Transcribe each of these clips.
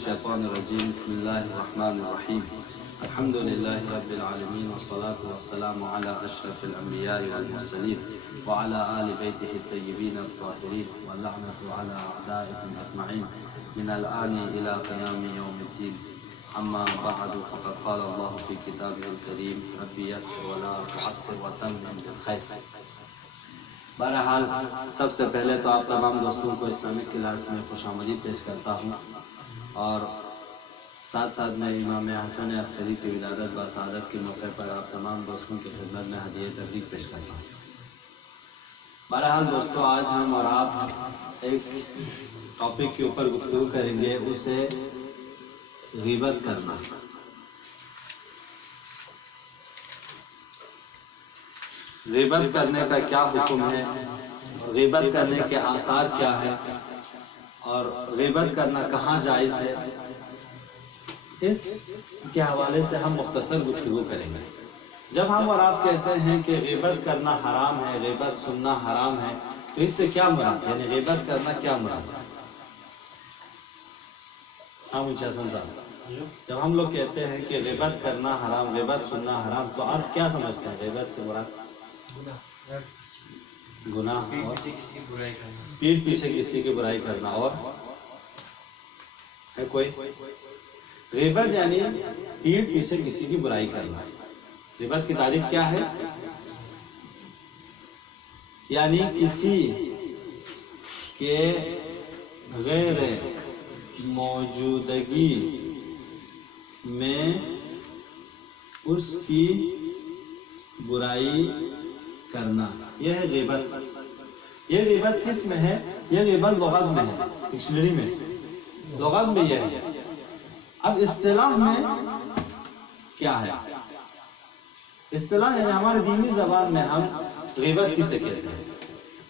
الشيطان الرجيم بسم الله الرحمن الرحيم الحمد لله رب العالمين والصلاة والسلام على أشرف الأنبياء والمرسلين وعلى آل بيته الطيبين الطاهرين واللعنة على أعدائهم أجمعين من الآن إلى قيام يوم الدين أما بعد فقد قال الله في كتابه الكريم رب يسر ولا تعسر وتمم بالخير. بہرحال سب سے پہلے تو آپ تمام دوستوں کو اسلامک کلاس میں خوش آمدید پیش کرتا ہوں اور ساتھ ساتھ میں امام حسن عسکری کی ولادت و سعادت کے موقع پر آپ تمام دوستوں کی خدمت میں ہدیہ تبریک پیش کرتا ہوں. بہرحال دوستوں آج ہم اور آپ ایک ٹاپک کے اوپر گفتگو کریں گے، اسے غیبت کرنا. غیبت کرنے کا کیا حکم ہے، غیبت کرنے کے آثار کیا ہے اور غیبت کرنا کہاں جائز ہے، اس کے حوالے سے ہم مختصر گفتگو کریں گے. جب ہم اور آپ کہتے ہیں کہ غیبت کرنا حرام ہے، غیبت سننا حرام ہے، تو اس سے کیا مراد ہے، یعنی غیبت کرنا کیا مراد ہے؟ جب ہم لوگ کہتے ہیں کہ غیبت کرنا حرام، غیبت سننا حرام، تو آپ کیا سمجھتے ہیں؟ غیبت سے مراد گناہ، پیٹھ پیچھے کسی کی برائی کرنا، اور ہے کوئی؟ غیبت یعنی پیٹھ پیچھے کسی کی برائی کرنا. غیبت کی تعریف کیا ہے؟ یعنی کسی کے غیر موجودگی میں اس کی برائی کرنا، یہ ہے غیبت. یہ غیبت کس میں ہے؟ یہ غیبت لغت میں ہے، ڈکشنری میں لغت میں یہ ہے. اب اصطلاح میں کیا ہے؟ اصطلاح یعنی ہمارے دینی زبان میں ہم غیبت کسے کہتے ہیں،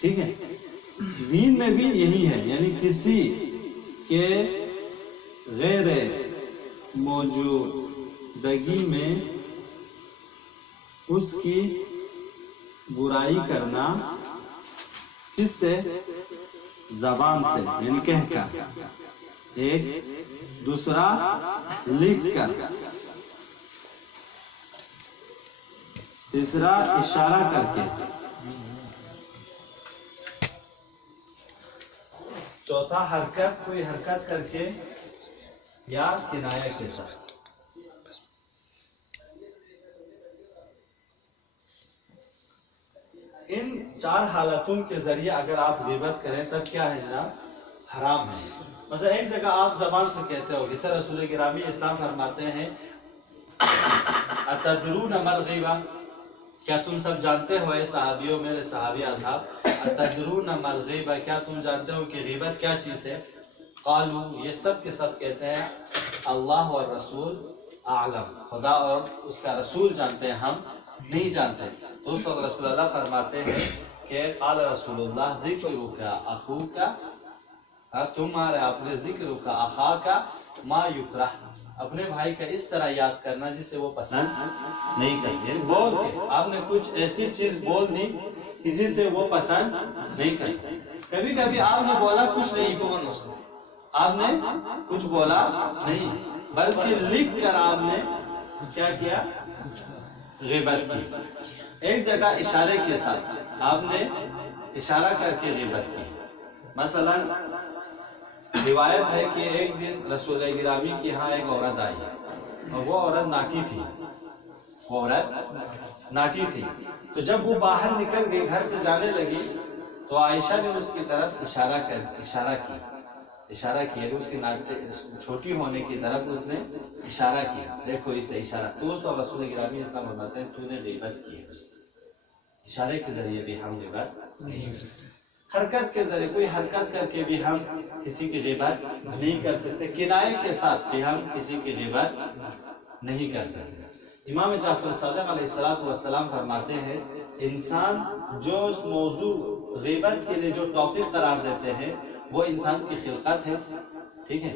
ٹھیک ہے؟ دین میں بھی یہی ہے، یعنی کسی کے غیر موجودگی میں اس کی برائی کرنا، کس سے؟ زبان سے، یعنی کہہ کر، ایک دوسرا لکھ کر، تیسرا اشارہ کر کے، چوتھا حرکت، کوئی حرکت کر کے، یا کنایہ کے ساتھ. ان چار حالتوں کے ذریعے اگر آپ غیبت کریں تب کیا ہے جناب؟ حرام ہے. مثلا ایک جگہ آپ زبان سے کہتے ہو، جیسے رسول گرامی اسلام فرماتے ہیں اتدرون ما الغیبہ، کیا تم سب جانتے ہو اے صحابیوں، میرے صحابی اصحاب، اتدرون ما الغیبہ، کیا تم جانتے ہو کہ غیبت کیا چیز ہے؟ قالوا، یہ سب کے سب کہتے ہیں اللہ والرسول اعلم، خدا اور اس کا رسول جانتے ہیں، ہم نہیں جانتے. تو اس وقت رسول اللہ فرماتے ہیں کہ قال رسول اللہ ذکرک اخوک، تمہارے اپنے ذکر کا، اخا کا، ما یکرہ، اپنے بھائی کا اس طرح یاد کرنا جسے وہ پسند نہیں کرتے. یعنی بول کے آپ نے کچھ ایسی چیز بول دی کہ جسے وہ پسند نہیں کرتے. کبھی کبھی آپ نے بولا کچھ نہیں، آپ نے کچھ بولا نہیں، بلکہ لکھ کر آپ نے کیا کیا؟ غیبت کی. ایک جگہ اشارے کے ساتھ آپ نے اشارہ کر کے غیبت کی. مثلا روایت ہے کہ ایک دن رسول گرامی کے ہاں ایک عورت آئی اور وہ عورت ناکی تھی. تو جب وہ باہر نکل گئی، گھر سے جانے لگی، تو عائشہ نے اس کی طرف اشارہ کیا، اس کی چھوٹی ہونے کی طرف اس نے اشارہ کیا، دیکھو اسے اشارہ. تو اس وقت رسول گرامی اسلام فرماتے ہیں تو نے غیبت کی ہے. اشارے کے ذریعے بھی ہم غیبت نہیں کر سکتے، حرکت کے ذریعے، کوئی حرکت کر کے بھی ہم کسی کی غیبت نہیں کر سکتے، کنایے کے ساتھ بھی ہم کسی کی غیبت نہیں کر سکتے. امام جعفر صادق علیہ السلام فرماتے ہیں انسان جو اس موضوع غیبت کے لیے جو ٹاپک قرار دیتے ہیں وہ انسان کی خلقت ہے، ٹھیک ہے؟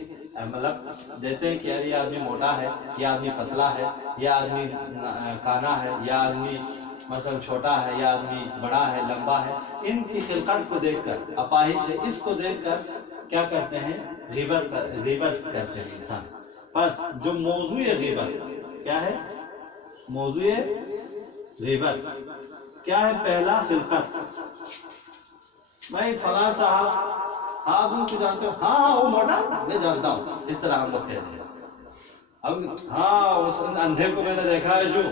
مطلب دیتے ہیں کہ یار یہ آدمی موٹا ہے، یہ آدمی پتلا ہے، یہ آدمی کانا ہے، یہ آدمی مثلا چھوٹا ہے، یا آدمی بڑا ہے، لمبا ہے. ان کی خلقت کو دیکھ کر، اپاہج ہے، اس کو دیکھ کر کیا کرتے ہیں؟ غیبت کرتے ہیں انسان. بس جو موضوع غیبت کیا ہے؟ موضوع غیبت کیا ہے؟ پہلا خلقت. بھائی فلاں صاحب آپ ان کو جانتے ہو؟ ہاں وہ موٹا میں جانتا ہوں، اس طرح ہم لوگ کہتے ہیں. اب ہاں اس اندھے کو میں نے دیکھا ہے جو،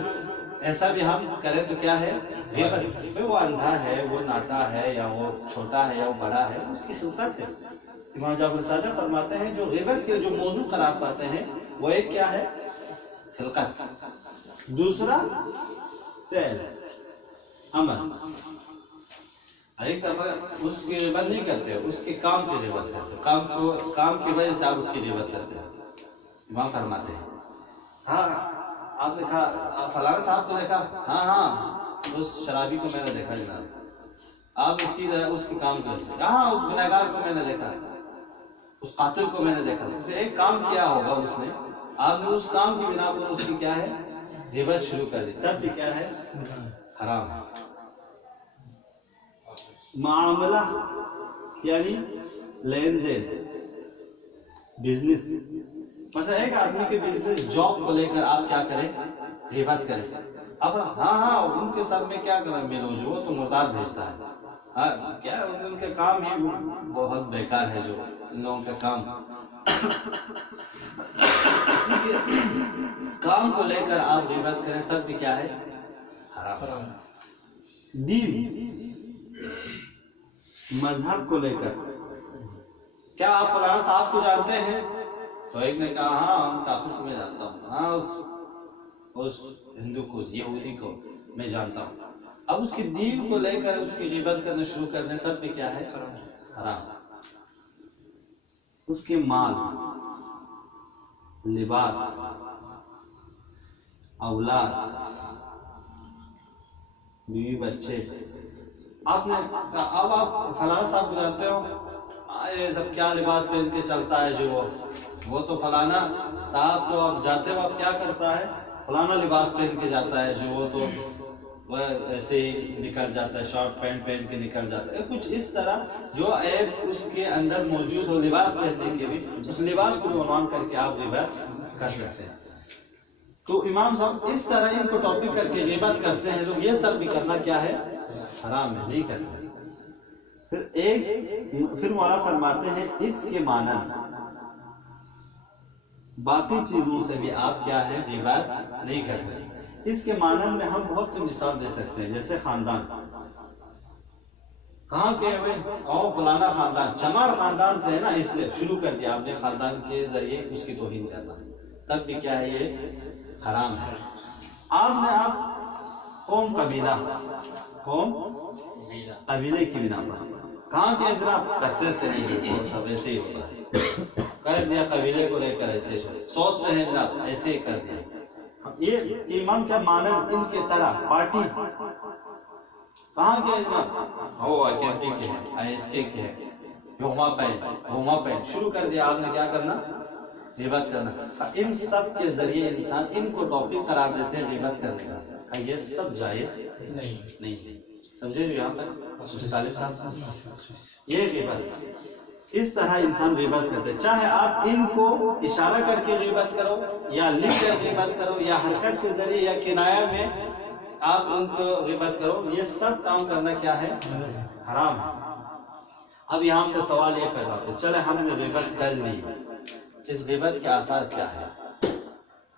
ایسا بھی ہم کریں تو کیا ہے؟ غیبت. وہ اندھا ہے، وہ ناٹا ہے، یا وہ چھوٹا ہے یا وہ بڑا ہے، اس کی خلقت ہے. امام جعفر صادق فرماتے ہیں جو غیبت کے جو موضوع قرار پاتے ہیں وہ ایک کیا ہے؟ خلقت. دوسرا فعل، عمل. ایک دفعہ اس کی غیبت نہیں کرتے، اس کے کام کی غیبت کرتے، کام کی وجہ سے آپ اس کی غیبت کرتے ہیں. امام فرماتے ہیں ہاں آپ نے کہا فلاں صاحب کو دیکھا؟ ہاں ہاں اس شرابی کو میں نے دیکھا جناب. آپ اس کے کام کو، ہاں اس گنہگار کو میں نے دیکھا، اس قاتل کو میں نے دیکھا. پھر ایک کام کیا ہوگا اس نے، آپ نے اس کام کی بنا پر اس کی کیا ہے؟ غیبت شروع کر دی. تب بھی کیا ہے؟ حرام ہے. معاملہ یعنی لین دین، بزنس. مثلا ایک آدمی کے بزنس جاب کو لے کر آپ کیا کریں؟ غیبت کریں. اب ہاں ہاں ان کے ساتھ میں کیا کریں؟ میرو جو تو مردار بھیجتا ہے. ہاں کیا ان کے کام ہی بہت بیکار ہے جو ان لوگوں کا کام. کسی کے کام کو لے کر آپ غیبت کریں تب بھی کیا ہے؟ حرام. دین، مذہب کو لے کر، کیا آپ فلاں صاحب کو جانتے ہیں؟ تو ایک نے کہا ہاں کافر کو میں جانتا ہوں، ہاں اس ہندو کو، یہودی کو میں جانتا ہوں. اب اس کے دین کو لے کر اس کی غیبت کرنا شروع کر دیں تب بھی کیا ہے؟ حرام. اس کے مال، لباس، اولاد، بیوی بچے، آپ نے اب آپ فلاں صاحب کو جانتے ہو؟ یہ سب کیا لباس پہن کے چلتا ہے جو وہ تو فلانا صاحب تو آپ جاتے ہو آپ کیا کرتا ہے؟ فلانا لباس پہن کے جاتا ہے جو وہ تو وہ ایسے ہی نکل جاتا ہے، شارٹ پینٹ پہن کے نکل جاتا ہے. کچھ اس طرح جو عیب اس کے اندر موجود ہو لباس پہننے کے بھی، اس لباس کو عنوان کر کے آپ غیبت کر سکتے ہیں. تو امام صاحب اس طرح ان کو ٹاپک کر کے غیبت کرتے ہیں لوگ. یہ سب بھی کرنا کیا ہے؟ حرام ہے، نہیں کر سکتے. پھر مولا فرماتے ہیں اس کے مانند باقی چیزوں سے بھی آپ کیا ہے؟ غیبت نہیں کر سکتے. اس کے مانند میں ہم بہت سی مثال دے سکتے ہیں. جیسے خاندان، کہاں کے ہوئے؟ فلانا خاندان، چمار خاندان سے ہے نا، اس لیے شروع کر دیا آپ نے خاندان کے ذریعے اس کی توہین کرنا، تب بھی کیا ہے؟ یہ حرام ہے. آپ قوم قبیلہ، قوم قبیلے کی بنا پر کہاں کے جناب؟ قرصے سے نہیں، وہ سب ایسے ہی ہوتا ہے. کر دیا قبیلے کو لے کر ایسے، سوچ سے ہے جناب، ایسے ہی کر دیا. یہ ایمان کیا مانند ان کے طرح پارٹی کہاں کے جناب؟ وہ کیمپی کے ہیں، آئی ایس کے ہے، ہوما پین شروع کر دیا آپ نے. کیا کرنا؟ غیبت کرنا. ان سب کے ذریعے انسان ان کو ٹاپک قرار دیتے ہیں غیبت کرنے کا. یہ سب جائز نہیں ہے. سمجھے جو یہاں پر طالب صاحب، یہ غیبت اس طرح انسان غیبت کرتے. چاہے آپ ان کو اشارہ کر کے غیبت کرو، یا لکھ کر غیبت کرو، یا حرکت کے ذریعے یا کنایہ میں آپ ان کو غیبت کرو، یہ سب کام کرنا کیا ہے؟ حرام ہے. اب یہاں پہ سوال یہ پیدا ہوتا ہے، چلے ہم نے غیبت کر لی، اس غیبت کے آثار کیا ہے؟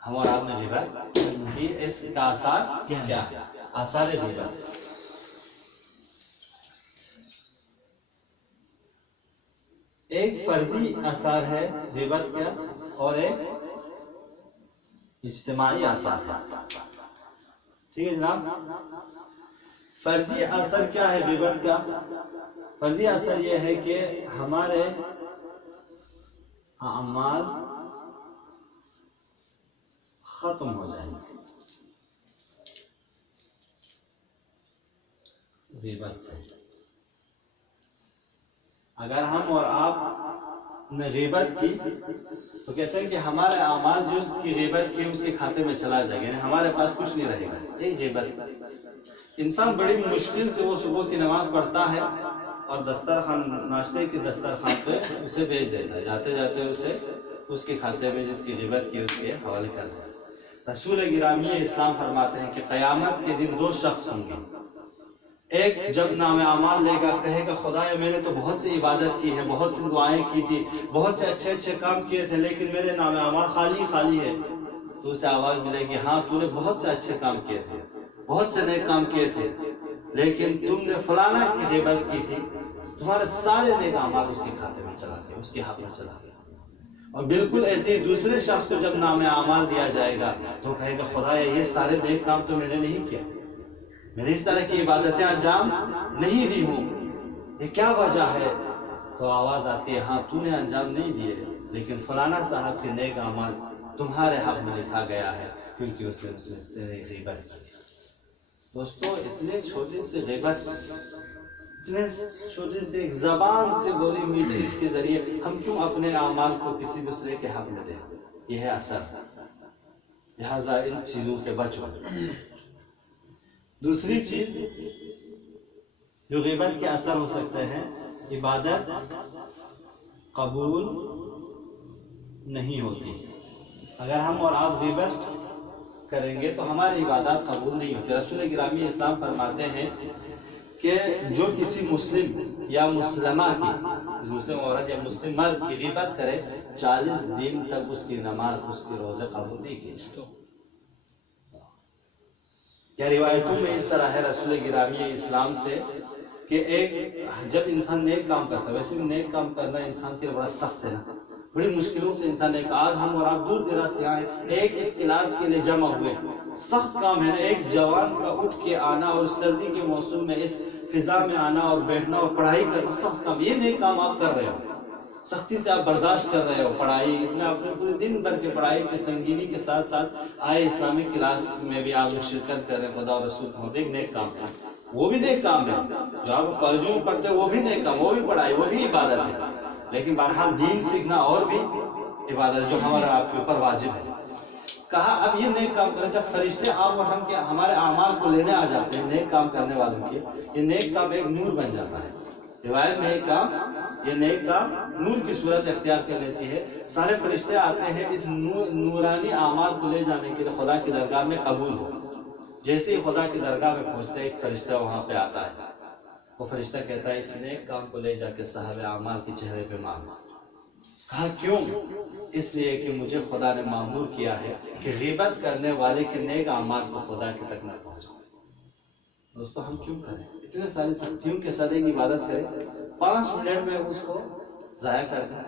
ہم اور آپ نے غیبت کی، اس کا آثار کیا ہے؟ آثار غیبت ایک فردی اثر ہے غیبت کا، اور ایک اجتماعی اثر ہے. ٹھیک ہے جناب. فردی اثر کیا ہے غیبت کا؟ فردی اثر یہ ہے کہ ہمارے اعمال ختم ہو جائیں گے غیبت سے. اگر ہم اور آپ نے غیبت کی تو کہتے ہیں کہ ہمارے اعمال جو اس کی غیبت کی اس کے کھاتے میں چلا جائے گا، یعنی ہمارے پاس کچھ نہیں رہے گا. یہ غیبت. انسان بڑی مشکل سے وہ صبح کی نماز پڑھتا ہے اور دسترخوان ناشتے کے دسترخوان پہ اسے بھیج دیتا ہے، جاتے جاتے اسے اس کے کھاتے میں جس کی غیبت کی اس کے حوالے کر دیتا ہے۔ رسول گرامی اسلام فرماتے ہیں کہ قیامت کے دن دو شخص ہوں گے، ایک جب نام اعمال لے گا کہے گا خدایا میں نے تو بہت سی عبادت کی ہے، بہت سی دعائیں کی تھی، بہت سے اچھے اچھے کام کیے تھے، لیکن میرے نام اعمال خالی خالی ہے۔ تو اسے آواز ملے گی ہاں تو نے بہت سے اچھے کام کیے تھے، بہت سے نیک کام کیے تھے، لیکن تم نے فلانا کی غیبت کی تھی، تمہارے سارے نیک اعمال اس کے کھاتے میں چلا گئے، اس کے حق میں چلا گیا۔ اور بالکل ایسے ہی دوسرے شخص کو جب نام اعمال دیا جائے گا تو کہے گا خدایا یہ سارے نیک کام تو میں نے نہیں کیا، میں نے اس طرح کی عبادتیں انجام نہیں دی ہوں، یہ کیا وجہ ہے؟ تو آواز آتی ہے ہاں تو نے انجام نہیں دیے، لیکن فلانا صاحب کے نیک اعمال تمہارے حق میں لکھا گیا ہے کیونکہ اس نے تیری غیبت کی۔ دوستو اتنے چھوٹے سے غیبت، اتنے چھوٹے سے ایک زبان سے بولی ہوئی چیز کے ذریعے ہم کیوں اپنے اعمال کو کسی دوسرے کے حق میں دیں؟ یہ ہے اثر، لہذا ان چیزوں سے بچو۔ دوسری چیز جو غیبت کے اثر ہو سکتے ہیں، عبادت قبول نہیں ہوتی۔ اگر ہم اور آپ غیبت کریں گے تو ہماری عبادات قبول نہیں ہوتی۔ رسول گرامی اسلام فرماتے ہیں کہ جو کسی مسلم یا مسلمہ کی، مسلم عورت یا مسلم مرد کی غیبت کرے 40 دن تک اس کی نماز، اس کے روزے قبول نہیں کیے جاتے۔ یا روایتوں میں اس طرح ہے رسول گرامی اسلام سے کہ ایک جب انسان نیک کام کرتا ہے، ویسے بھی نیک کام کرنا انسان کے لیے بڑا سخت ہے نا، بڑی مشکلوں سے انسان ایک، آج ہم اور آپ دور دراز سے آئے ایک اس کلاس کے لیے جمع ہوئے، سخت کام ہے نا، ایک جوان کا اٹھ کے آنا اور سردی کے موسم میں اس فضا میں آنا اور بیٹھنا اور پڑھائی کرنا سخت کام، یہ نیک کام آپ کر رہے ہو، سختی سے آپ برداشت کر رہے ہو، پڑھائی اتنا اپنے پورے دن بھر کے پڑھائی کی سنگینی کے ساتھ ساتھ آئے اسلامک کلاس میں بھی آپ شرکت کر رہے ہیں، خدا اور رسول کا ایک نیک کام ہے، وہ بھی نیک کام ہے، جو آپ کالجوں میں پڑھتے وہ بھی نیک کام، وہ بھی پڑھائی، وہ بھی عبادت ہے، لیکن بہرحال دین سیکھنا اور بھی عبادت جو ہمارا آپ کے اوپر واجب ہے۔ کہا اب یہ نیک کام کریں، جب فرشتے آپ اور ہم کے ہمارے اعمال کو لینے آ جاتے ہیں نیک کام کرنے والوں کے، یہ نیک کام ایک نور بن جاتا ہے، روایت میں یہ نیک کام نور کی صورت اختیار کر لیتی ہے، سارے فرشتے آتے ہیں اس نورانی اعمال کو لے جانے کے لیے خدا کی درگاہ میں قبول ہو۔ جیسے ہی خدا کی درگاہ میں پہنچتے ایک فرشتہ وہاں پہ آتا ہے، وہ فرشتہ کہتا ہے اس نیک کام کو لے جا کے صاحب اعمال کے چہرے پہ مار۔ کہا کیوں؟ اس لیے کہ مجھے خدا نے مامور کیا ہے کہ غیبت کرنے والے کے نیک اعمال کو خدا کے تک نہ پہنچاؤں۔ دوستو ہم کیوں کریں؟ اتنے ساری سختیوں کے ساتھ ایک عبادت کریں، 5 منٹ میں اس کو ضائع کر دیں،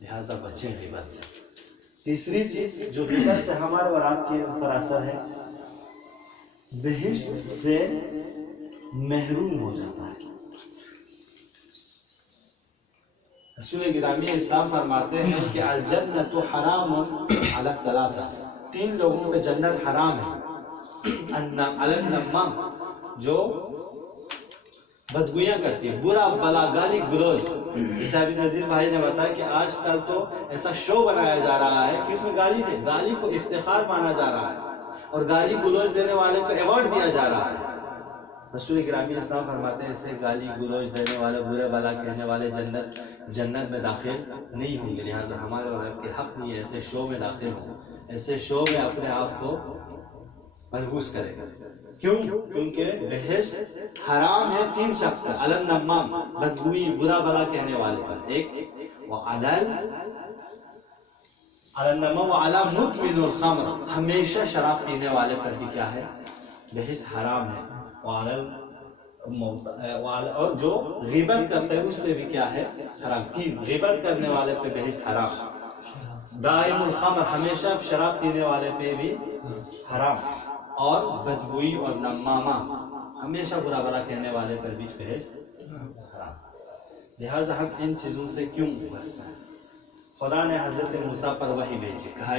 لہٰذا بچیں غیبت سے۔ تیسری چیز جو غیبت سے ہمارے اور آپ کے اوپر اثر ہے، بہشت سے محروم ہو جاتا ہے۔ رسول گرامی اسلام فرماتے ہیں کہ الجنت حرام علی الثلاثہ، 3 لوگوں پہ جنت حرام ہے، علی النمام جو بدگویاں کرتی ہے، برا بلا گالی گلوچ، جیسے ابھی نذیر بھائی نے بتایا کہ آج کل تو ایسا شو بنایا جا رہا ہے کہ اس میں گالی کو افتخار مانا جا رہا ہے اور گالی گلوچ دینے والے کو ایوارڈ دیا جا رہا ہے۔ رسول گرامی اسلام فرماتے ہیں اسے گالی گلوچ دینے والے، برے بلا کہنے والے جنت میں داخل نہیں ہوں گے، لہٰذا ہمارے اور آپ کے حق نہیں ہے ایسے شو میں داخل ہوں، ایسے شو میں اپنے آپ کو ملبوس کرے گا۔ کیوں؟ کیونکہ بہشت حرام ہے 3 شخص پر، علی النمام بدگوئی برا بلا کہنے والے پر، ایک وعلی النمام وعلی مدمن الخمر، ہمیشہ شراب پینے والے پر بھی کیا ہے؟ بہشت حرام ہے، اور جو غیبت کرتا ہے اس پہ بھی کیا ہے؟ حرام۔ 3 غیبت کرنے والے پہ بہشت حرام، دائم الخمر ہمیشہ شراب پینے والے پہ بھی حرام، اور بدگوئی اور نمامہ ہمیشہ برا بلا کہنے والے پر بھی بہشت حرام۔ لہٰذا ہم ان چیزوں سے کیوں بچنا ہے؟ خدا نے حضرت موسیٰ پر وحی بھیجی، کہا